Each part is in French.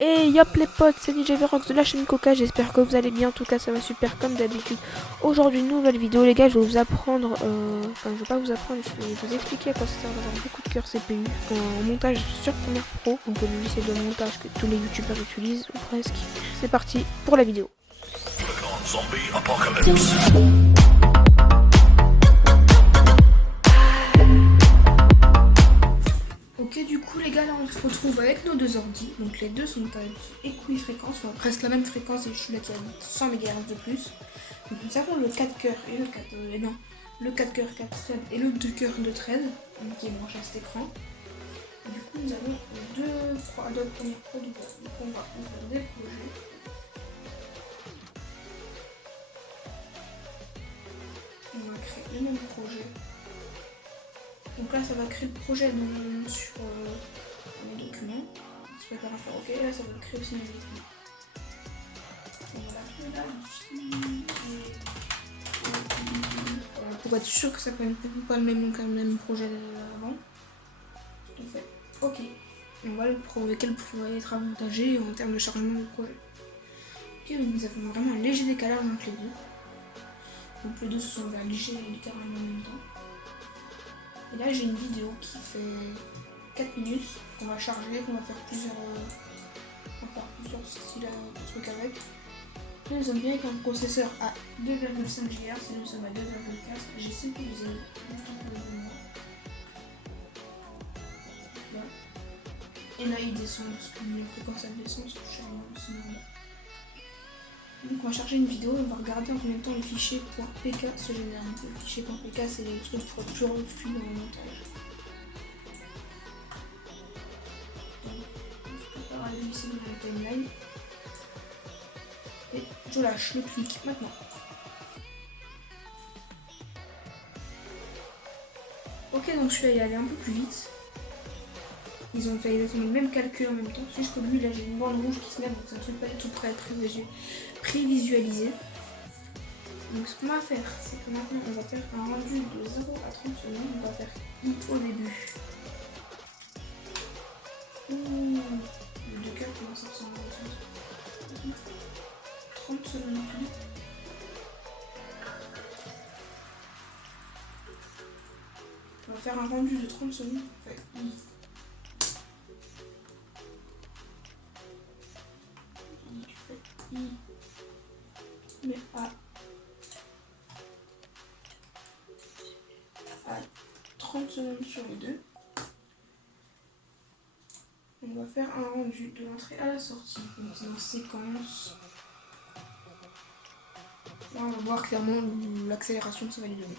Et yop les potes, c'est DJ Verox de la chaîne Coca, j'espère que vous allez bien, en tout cas ça va super comme d'habitude. Aujourd'hui nouvelle vidéo les gars, je vais vous apprendre, je vais pas vous apprendre, je vais vous expliquer à quoi ça sert d'avoir beaucoup de cœur CPU en montage sur Premiere Pro, donc le logiciel de montage que tous les youtubeurs utilisent, ou presque. C'est parti pour la vidéo. Ok, du coup les gars, là on se retrouve avec nos deux ordi, donc les deux sont à équifréquence, enfin presque la même fréquence, et je suis là qui a 100 MHz de plus. Donc nous avons le 4 coeurs et le 4 coeurs 4 threads et le 2 coeurs 2 threads, qui est branché à cet écran. Et du coup nous avons deux Adobe Premiere Pro, donc on va ouvrir des projets. On va créer le même projet. Donc là ça va créer le projet sur mes documents. Je vais faire un faire OK, là ça va le créer aussi mes documents. On va l'appeler là ici. Voilà, pour être sûr que ça prenne pas le même nom qu'un même projet avant. Tout fait. OK. On va le prouver lequel pourrait être avantagé en termes de chargement du projet. Ok, donc nous avons vraiment un léger décalage entre les deux. Donc les deux se sont léger et littéralement en même temps. Et là j'ai une vidéo qui fait 4 minutes qu'on va charger, qu'on va faire plusieurs styles de trucs avec. Là, nous sommes bien avec un processeur à 2,5 GHz et nous sommes à 2,4. J'ai sécurisé juste un peu le moment. Là. Et là il descend parce que la fréquence elle descend parce que je suis normal. Donc on va charger une vidéo et on va regarder en combien de temps le fichier .pk se génère. Donc le fichier .pk c'est les trucs pour être plus fluide dans le montage. Donc je prépare à glisser dans la timeline. Et je lâche le clic maintenant. Ok, donc je suis allé un peu plus vite. Ils ont fait exactement le même calcul en même temps. C'est juste que lui là j'ai une bande rouge qui se met, donc c'est un truc pas du tout prêt à être prévisualisé. Donc ce qu'on va faire, c'est que maintenant on va faire un rendu de 0 à 30 secondes. On va faire I au début. Ouh, le 2 cœurs commence à ressembler à 30 secondes plus. On va faire un rendu de 30 secondes. On fait I. Tu fais I. Mais à 30 secondes sur les deux. On va faire un rendu de l'entrée à la sortie. Donc c'est en séquence. Là on va voir clairement l'accélération que ça va lui donner.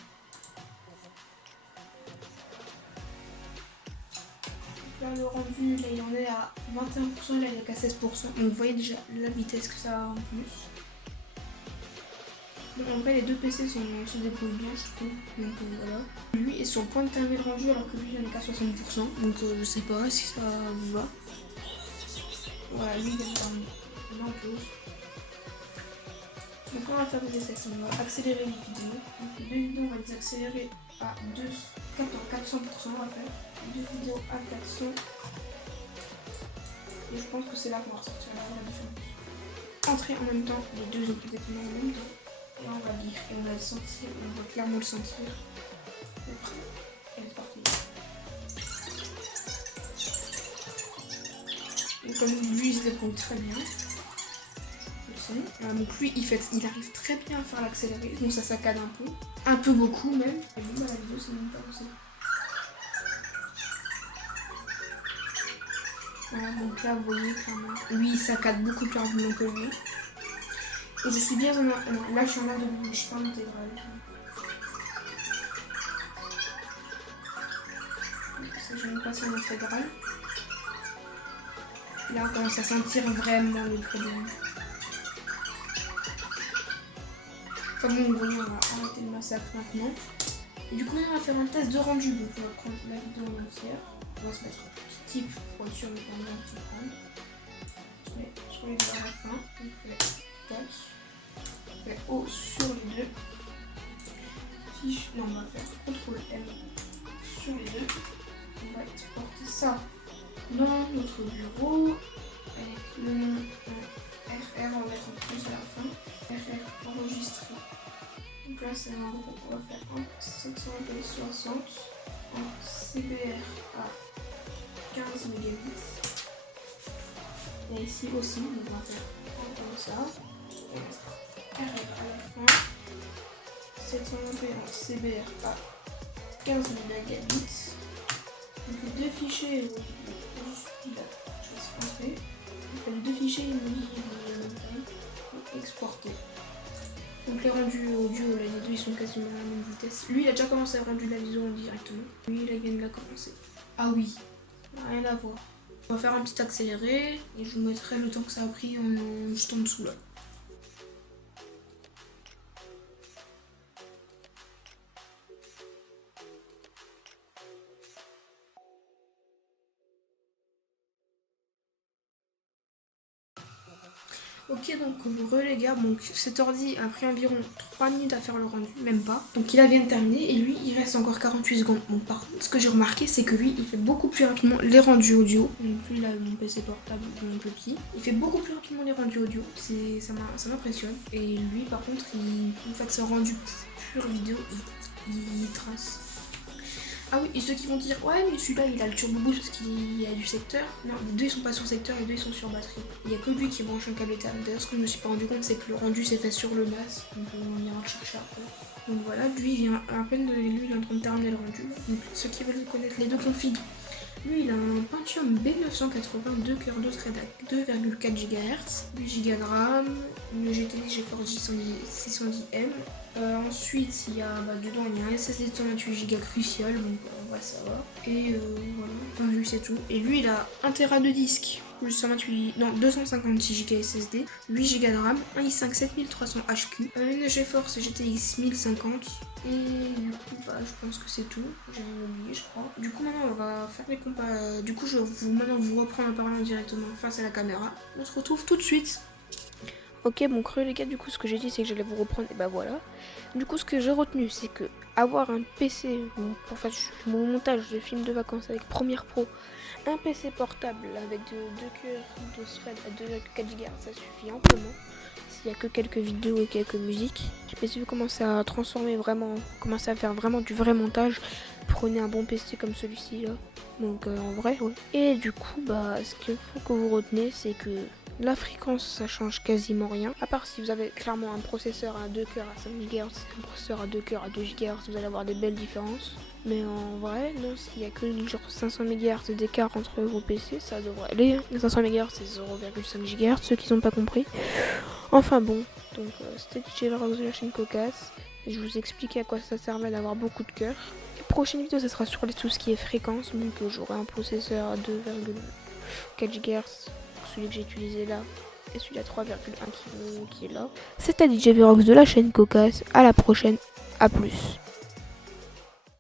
Là le rendu, là il en est à 21%, là il est qu'à 16%. Donc vous voyez déjà la vitesse que ça a en plus. Bon, en vrai les deux PC se débrouillent bien je trouve. Donc voilà. Lui est sur le point de terminer le rendu alors que lui il en est qu'à 60%. Donc je sais pas si ça vous va. Voilà, lui il est en pause. Donc on va faire des essais, on va accélérer les vidéos. Donc les deux vidéos on va les accélérer à 400%, on va faire. Deux vidéos à 400. Et je pense que c'est là qu'on va ressortir la différence. Entrer en même temps, les deux exactement en même temps. Et on va lire, et on va le sentir, on va clairement le sentir. Et c'est parti. Et comme lui il se débrouille très bien. Donc lui il arrive très bien à faire l'accélérer, donc ça saccade un peu beaucoup même. Et bon, la vidéo c'est même pas possible. Voilà, donc là vous voyez clairement, lui il saccade beaucoup plus rapidement que lui. Et je suis bien là je suis en mode de je suis pas en intégrale. Je vais me passer en intégrale. Là on commence à sentir vraiment le problème. Enfin bon, vous voyez, on va arrêter le massacre maintenant. Et du coup, on va faire un test de rendu. Donc, on va prendre la vidéo en entière. On va se mettre un petit type pour être sûr de pas mal se prendre. On met sur les deux à la fin. On fait tac. On fait O sur les deux. Fiche. Non, on va faire CTRL M sur les deux. On va exporter ça dans notre bureau avec le nom RR, on va mettre en plus à la fin. RR enregistré. Donc là, c'est en gros, on va faire un 720p60 en CBR à 15 mégabits. Et ici aussi, on va faire comme ça. On va mettre RR à la fin. 720p en CBR à 15 mégabits. Donc les deux fichiers, les deux fichiers exportés. Donc les rendus audio, là, les deux ils sont quasiment à la même vitesse. Lui il a déjà commencé à rendre la vidéo directement. Lui il vient de la commencer. Ah oui, rien à voir. On va faire un petit accéléré et je vous mettrai le temps que ça a pris juste en dessous là. Ok, donc les gars, donc cet ordi a pris environ 3 minutes à faire le rendu, même pas. Donc il a vient de terminer et lui il reste encore 48 secondes. Bon, par contre, ce que j'ai remarqué, c'est que lui il fait beaucoup plus rapidement les rendus audio. Donc lui là, mon PC portable un peu petit, il fait beaucoup plus rapidement les rendus audio. Ça m'impressionne. Et lui par contre, une fois que c'est rendu pur vidéo, il trace. Ah oui, et ceux qui vont dire ouais mais celui-là il a le turbo boost parce qu'il y a du secteur. Non, les deux ils sont pas sur secteur, les deux ils sont sur batterie. Il y a que lui qui branche un câble Ethernet. D'ailleurs ce que je me suis pas rendu compte c'est que le rendu s'est fait sur le NAS. Donc on ira le chercher après. Donc voilà, lui il vient à peine lui il est en train de terminer le rendu. Donc ceux qui veulent connaître les deux configs. Lui il a un Pentium B980 2 cœur 2 thread à 2,4 GHz, 8 Go de RAM, le GTX GeForce 610M. Ensuite il y a dedans il y a un SSD de 128 Go crucial, donc en vrai ça va. Et voilà, enfin lui c'est tout. Et lui il a 1 Tera de disque, plus 256 Go SSD, 8 Go de RAM, un i5 7300 HQ, une GeForce GTX 1050. Et du coup je pense que c'est tout, j'ai rien oublié je crois. Du coup maintenant on va faire les compas, du coup je vais vous reprendre en parlant directement face à la caméra. On se retrouve tout de suite. Ok, bon creux les gars, du coup ce que j'ai dit c'est que j'allais vous reprendre et bah voilà. Du coup ce que j'ai retenu c'est que avoir un PC pour faire mon montage de films de vacances avec Premiere Pro, un PC portable avec 2 cœurs de thread à 2,4 GHz, ça suffit amplement. S'il n'y a que quelques vidéos et quelques musiques. Mais si vous commencez à transformer vraiment, commencez à faire vraiment du vrai montage, prenez un bon PC comme celui-ci là. Donc en vrai, ouais. Et du coup, ce qu'il faut que vous retenez, c'est que la fréquence, ça change quasiment rien. À part si vous avez clairement un processeur à 2 cœurs à 5 GHz, un processeur à 2 cœurs à 2 GHz, vous allez avoir des belles différences. Mais en vrai, non, s'il y a que genre 500 MHz d'écart entre vos PC, ça devrait aller. 500 MHz, c'est 0,5 GHz, ceux qui n'ont pas compris. Enfin bon, donc c'était DJ Verox de la chaîne Cocasse. Et je vous expliquais à quoi ça servait d'avoir beaucoup de cœurs. La prochaine vidéo, ça sera sur tout ce qui est fréquence. Donc j'aurai un processeur à 2,4 GHz, celui que j'ai utilisé là, et celui à 3,1 qui est là. C'était DJ Verox de la chaîne Cocasse. À la prochaine, à plus.